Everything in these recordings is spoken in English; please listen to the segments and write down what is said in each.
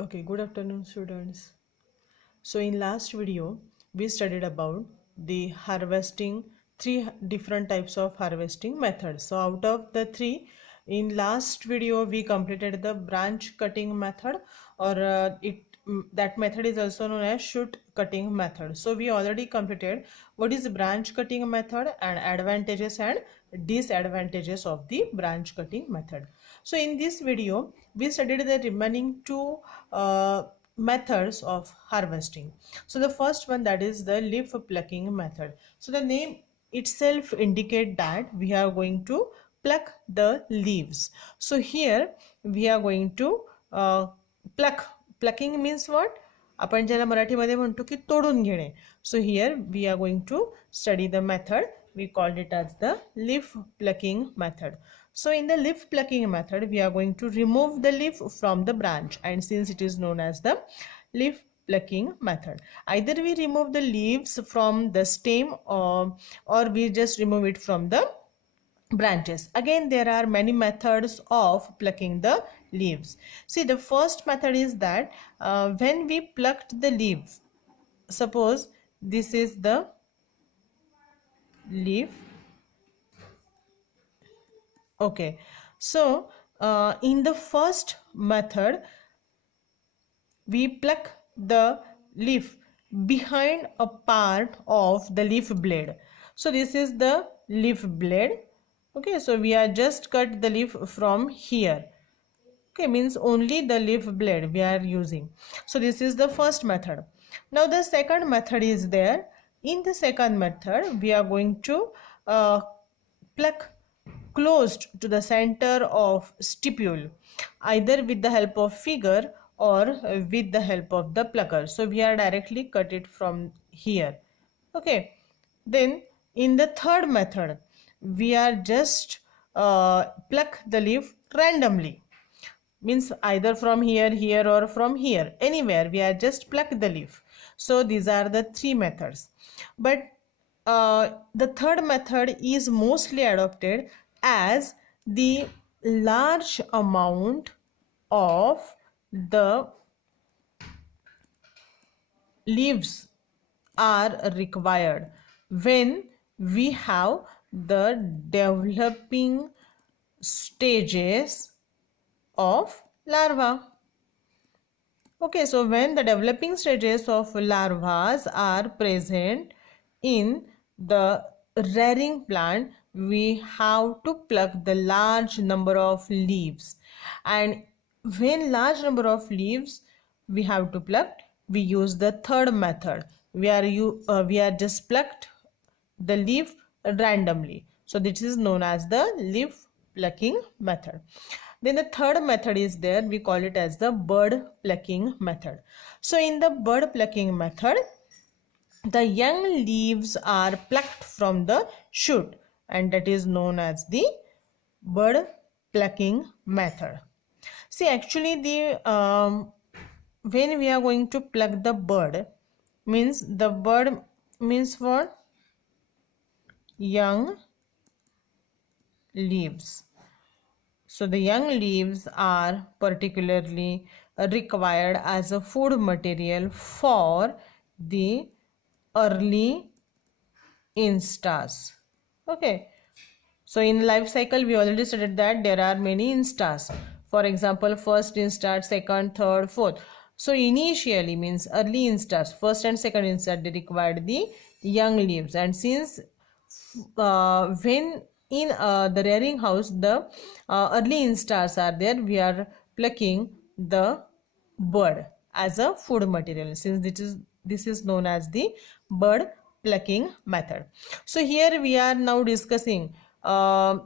Okay, good afternoon, students. So in last video, we studied about the harvesting, three different types of harvesting methods. So out of the three, in last video we completed the branch cutting method, or that method is also known as shoot cutting method. So we already completed what is branch cutting method and advantages and disadvantages of the branch cutting method. So in this video we studied the remaining two methods of harvesting. So the first one, that is the leaf plucking method. So the name itself indicate that we are going to pluck the leaves. So here we are going to pluck. Plucking means what? आपण ज्याला मराठीमध्ये म्हणतो की तोडून घेणे. So here we are going to study the method. We called it as the leaf plucking method. So in the leaf plucking method, we are going to remove the leaf from the branch, and since it is known as the leaf plucking method, either we remove the leaves from the stem, or we just remove it from the branches. Again, there are many methods of plucking the leaves. See, the first method is that when we plucked the leaf, suppose this is the leaf. Okay, so in the first method we pluck the leaf behind a part of the leaf blade. So this is the leaf blade. Okay, so we are just cut the leaf from here. Okay, means only the leaf blade we are using. So this is the first method. Now the second method is there. In the second method we are going to pluck closed to the center of stipule, either with the help of figure or with the help of the plucker. So we are directly cut it from here. Okay, then in the third method we are just pluck the leaf randomly, means either from here or from here, anywhere we are just pluck the leaf. So these are the three methods, but the third method is mostly adopted as the large amount of the leaves are required when we have the developing stages of larva. Okay, so when the developing stages of larvas are present in the rearing plant, we have to pluck the large number of leaves, and when large number of leaves we have to pluck, we use the third method. We are just plucked the leaf randomly. So this is known as the leaf plucking method. Then the third method is there, we call it as the bud plucking method. So in the bud plucking method, the young leaves are plucked from the shoot, and that is known as the bud plucking method. See, actually the when we are going to pluck the bud, means the bud means what? Young leaves. So the young leaves are particularly required as a food material for the early instars. Okay, so in life cycle we already studied that there are many instars. For example, first instar, second, third, fourth. So initially means early instars, first and second instar, they required the young leaves, and since when in the rearing house the early instars are there, we are plucking the bud as a food material, since this is known as the bud plucking method. So here we are now discussing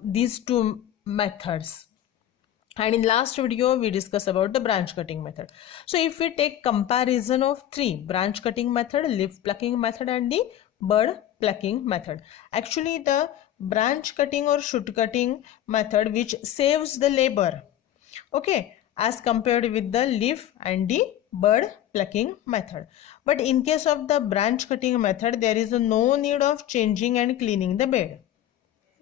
these two methods, and in last video we discussed about the branch cutting method. So if we take comparison of three, branch cutting method, leaf plucking method, and the bud plucking method, actually the branch cutting or shoot cutting method which saves the labor, okay, as compared with the leaf and the bud plucking method. But in case of the branch cutting method, there is no need of changing and cleaning the bed.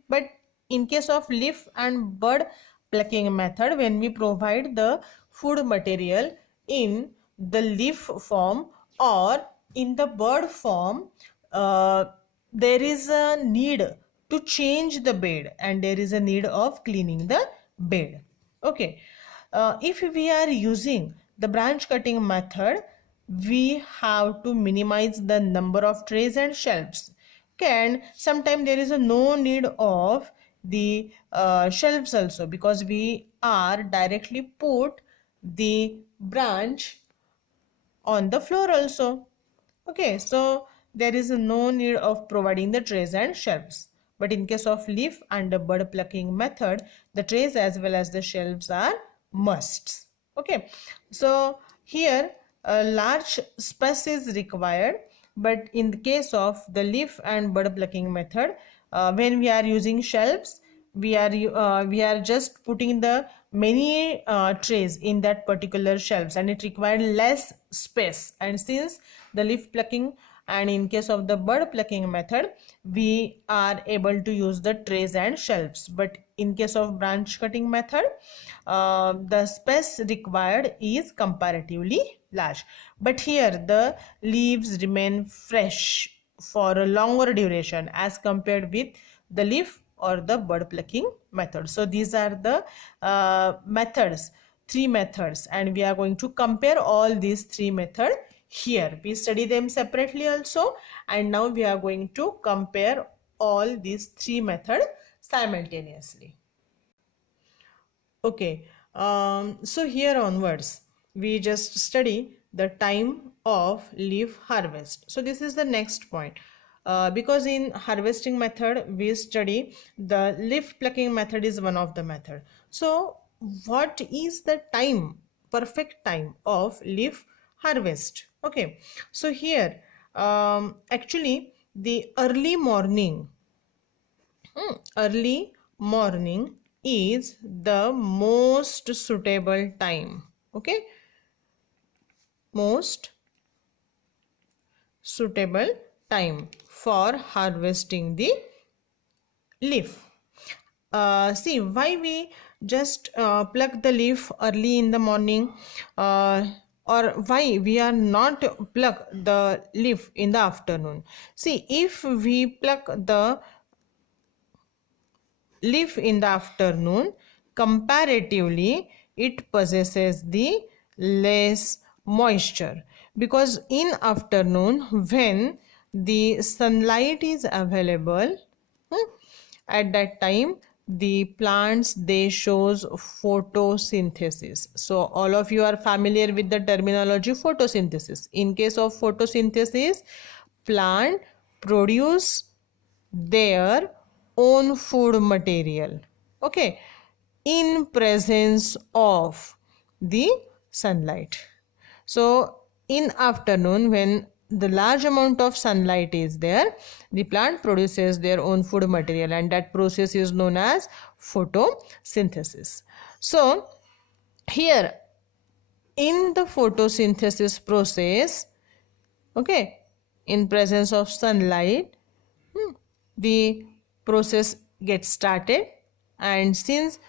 But in case of leaf and bud plucking method, when we provide the food material, in the leaf form or in the bird form, uh, there is a need to change the bed and there is a need of cleaning the bed. Okay, if we are using the branch cutting method, we have to minimize the number of trays and shelves. Okay, and sometimes there is a no need of the shelves also, because we are directly put the branch on the floor also. Okay, so there is no need of providing the trays and shelves. But in case of leaf and the bird plucking method, the trays as well as the shelves are musts. Okay, so here a large space is required, but in the case of the leaf and bird plucking method, when we are using shelves, we are just putting the many trays in that particular shelves, and it required less space. And since the leaf plucking and in case of the bird plucking method, we are able to use the trays and shelves, but in case of branch cutting method, the space required is comparatively large. But here the leaves remain fresh for a longer duration as compared with the leaf or the bird plucking method. So these are the methods, three methods, and we are going to compare all these three methods here. We study them separately also, and now we are going to compare all these three methods simultaneously. Okay, so here onwards, we just study the time of leaf harvest. So this is the next point. Because in harvesting method, we study the leaf plucking method is one of the method. So what is the time, perfect time of leaf harvest? Okay, so here actually the early morning, early morning is the most suitable time. Okay, most suitable time for harvesting the leaf. See why we just pluck the leaf early in the morning, or why we are not pluck the leaf in the afternoon. See, if we pluck the leaf in the afternoon, comparatively it possesses the less moisture, because in afternoon when the sunlight is available, at that time the plants, they shows photosynthesis. So all of you are familiar with the terminology photosynthesis. In case of photosynthesis, plant produce their own food material, okay, in presence of the sunlight. So in afternoon, when the large amount of sunlight is there, the plant produces their own food material, and that process is known as photosynthesis. So here in the photosynthesis process, okay, in presence of sunlight, the process gets started. And since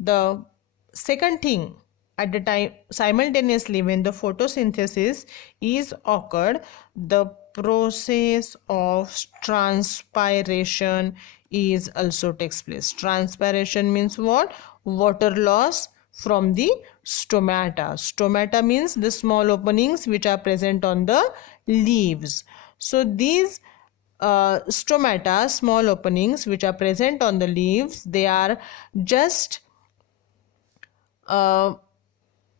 the second thing at the time, simultaneously when the photosynthesis is occurred, the process of transpiration is also takes place. Transpiration means what? Water loss from the stomata. Stomata means the small openings which are present on the leaves. So these stomata, small openings which are present on the leaves, they are just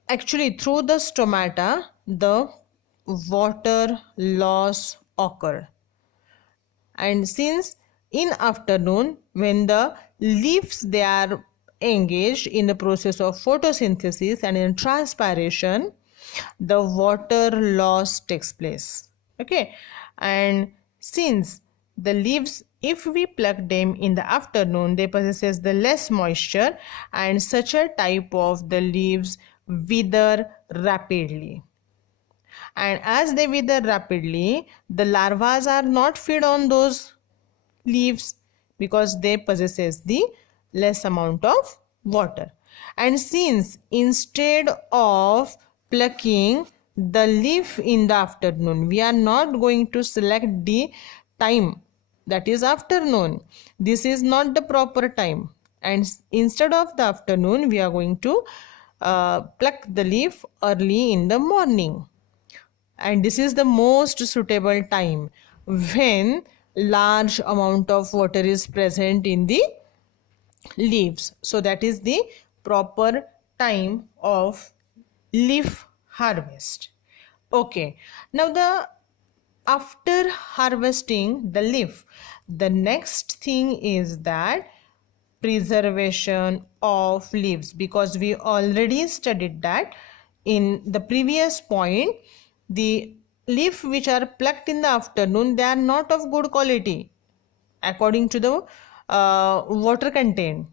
actually through the stomata the water loss occur. And since in afternoon when the leaves, they are engaged in the process of photosynthesis and in transpiration, the water loss takes place. Okay, and since the leaves, if we pluck them in the afternoon, they possesses the less moisture, and such a type of the leaves wither rapidly. And as they wither rapidly, the larvae are not feed on those leaves because they possesses the less amount of water. And since instead of plucking the leaf in the afternoon. We are not going to select the time, that is afternoon. This is not the proper time, and instead of the afternoon we are going to pluck the leaf early in the morning. And this is the most suitable time when large amount of water is present in the leaves. So that is the proper time of leaf harvest. Okay, now the after harvesting the leaf, the next thing is that preservation of leaves, because we already studied that in the previous point. The leaf which are plucked in the afternoon, they are not of good quality according to the water content,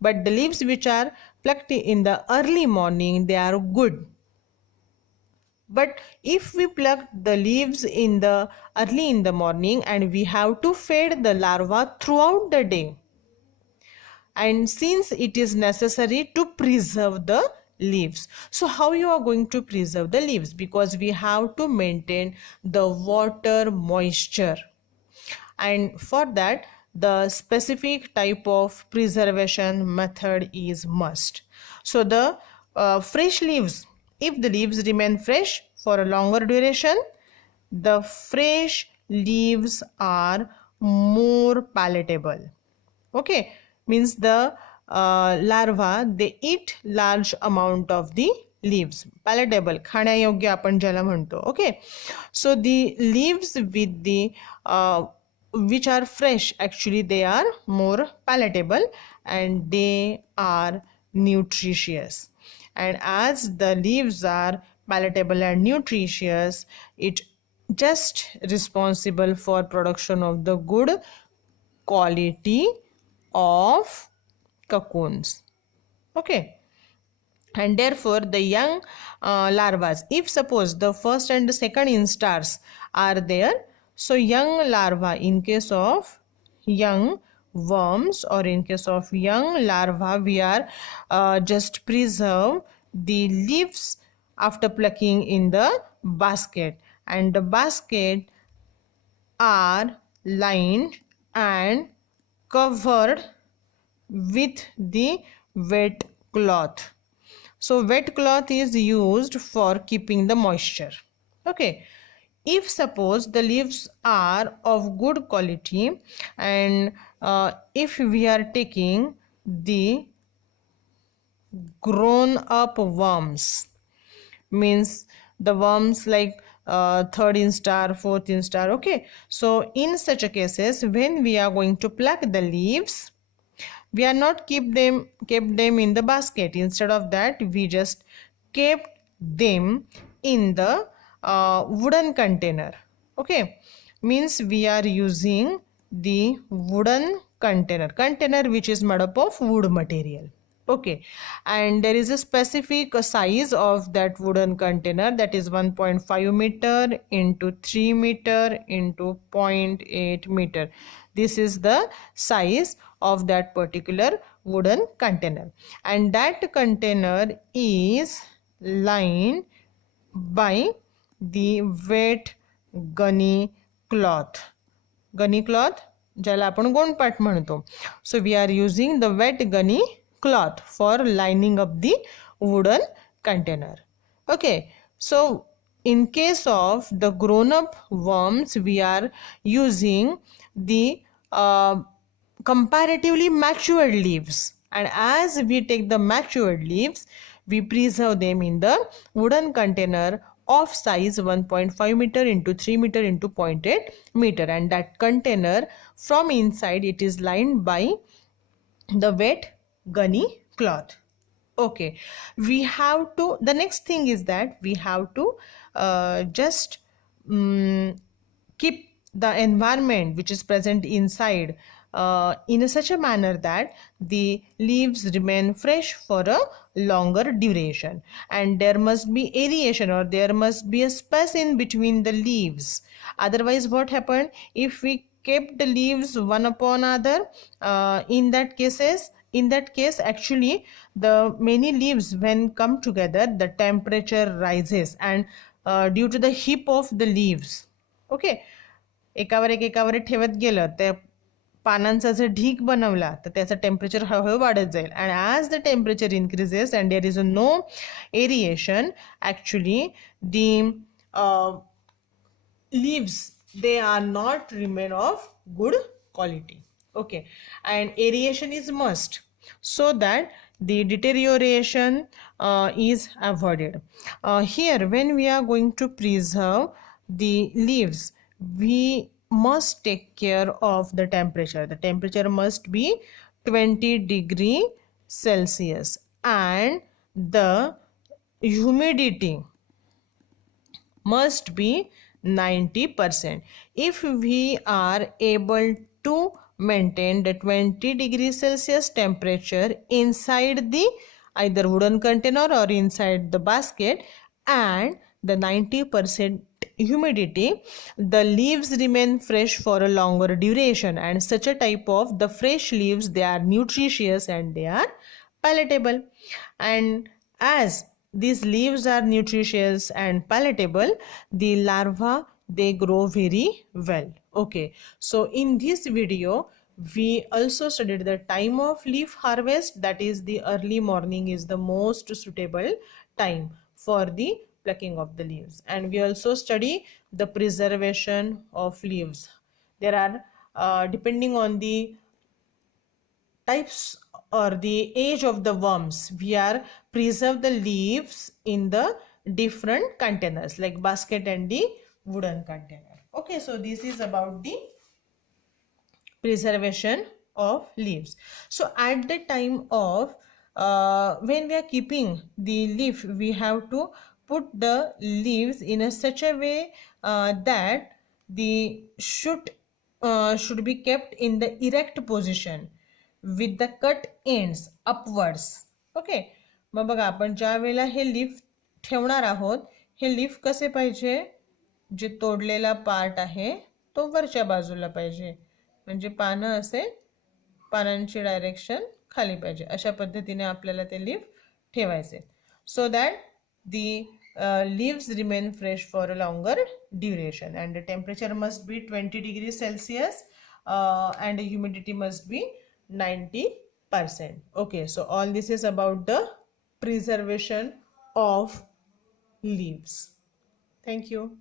but the leaves which are plucked in the early morning, they are good. But if we pluck the leaves in the early in the morning and we have to feed the larva throughout the day, and since it is necessary to preserve the leaves, so how you are going to preserve the leaves? Because we have to maintain the water moisture, and for that the specific type of preservation method is must. So the fresh leaves, if the leaves remain fresh for a longer duration, the fresh leaves are more palatable. Okay, means the larva, they eat large amount of the leaves. Palatable, खाण्यायोग्य आपण ज्याला म्हणतो. Okay, so the leaves with the which are fresh, actually they are more palatable and they are nutritious. And as the leaves are palatable and nutritious, it just responsible for production of the good quality of cocoons. Okay, and therefore the young larvae, if suppose the first and the second instars are there, so young larva, in case of young worms or in case of young larva, we are just preserve the leaves after plucking in the basket, and the basket are lined and covered with the wet cloth. So wet cloth is used for keeping the moisture. Okay, if suppose the leaves are of good quality and if we are taking the grown up worms, means the worms like third instar, fourth instar. Okay, so in such a cases, when we are going to pluck the leaves, we are not kept them in the basket. Instead of that, we just kept them in the wooden container. Okay, means we are using the wooden container which is made up of wood material. Okay, and there is a specific size of that wooden container, that is 1.5 meter into 3 meter into 0.8 meter. This is the size of that particular wooden container, and that container is lined by the wet gunny cloth. Gunny cloth ज्याला आपण गोणपाट म्हणतो. So we are using the wet gunny cloth for lining up the wooden container. Okay, so in case of the grown up worms, we are using the comparatively matured leaves, and as we take the matured leaves, we preserve them in the wooden container of size 1.5 meter into 3 meter into 0.8 meter, and that container from inside it is lined by the wet gunny cloth. Okay, we have to, the next thing is that we have to just keep the environment which is present inside in such a manner that the leaves remain fresh for a longer duration, and there must be aeration or there must be a space in between the leaves. Otherwise what happened, if we kept the leaves one upon other, in that case actually the many leaves when come together, the temperature rises, and due to the heap of the leaves, okay, एकावर एक ठेवत गेलं त्या पानांचा जर ढीग बनवला तर त्याचं टेम्परेचर हळूहळू वाढत जाईल. And as the temperature increases and there is a no aeration, actually the leaves, they are not remain of good quality. Okay, and aeration is must so that the deterioration is avoided. Here when we are going to preserve the leaves, we must take care of the temperature. The temperature must be 20°C and the humidity must be 90%. If we are able to maintain the 20°C temperature inside the either wooden container or inside the basket and the 90% humidity, the leaves remain fresh for a longer duration, and such a type of the fresh leaves, they are nutritious and they are palatable. And as these leaves are nutritious and palatable, the larvae, they grow very well. Okay, so in this video we also studied the time of leaf harvest, that is the early morning is the most suitable time for the plucking of the leaves, and we also study the preservation of leaves. There are depending on the types or the age of the worms, we are preserve the leaves in the different containers like basket and the wooden container. Okay, so this is about the preservation of leaves. So at the time of when we are keeping the leaf, we have to put the leaves in a such a way that the should be kept in the erect position with the cut ends upwards. Okay, मग बघा आपण ज्या वेळेला हे leaf ठेवणार आहोत, हे leaf कसे पाहिजे, जे तोडलेला part आहे तो वरच्या बाजूला पाहिजे, म्हणजे पानं असे पानांची डायरेक्शन खाली पाहिजे, अशा पद्धतीने आपल्याला ते लीफ ठेवायचे, so that the leaves remain fresh for a longer duration, and the temperature must be 20°C and the humidity must be 90%. Okay, so all this is about the preservation of leaves. Thank you.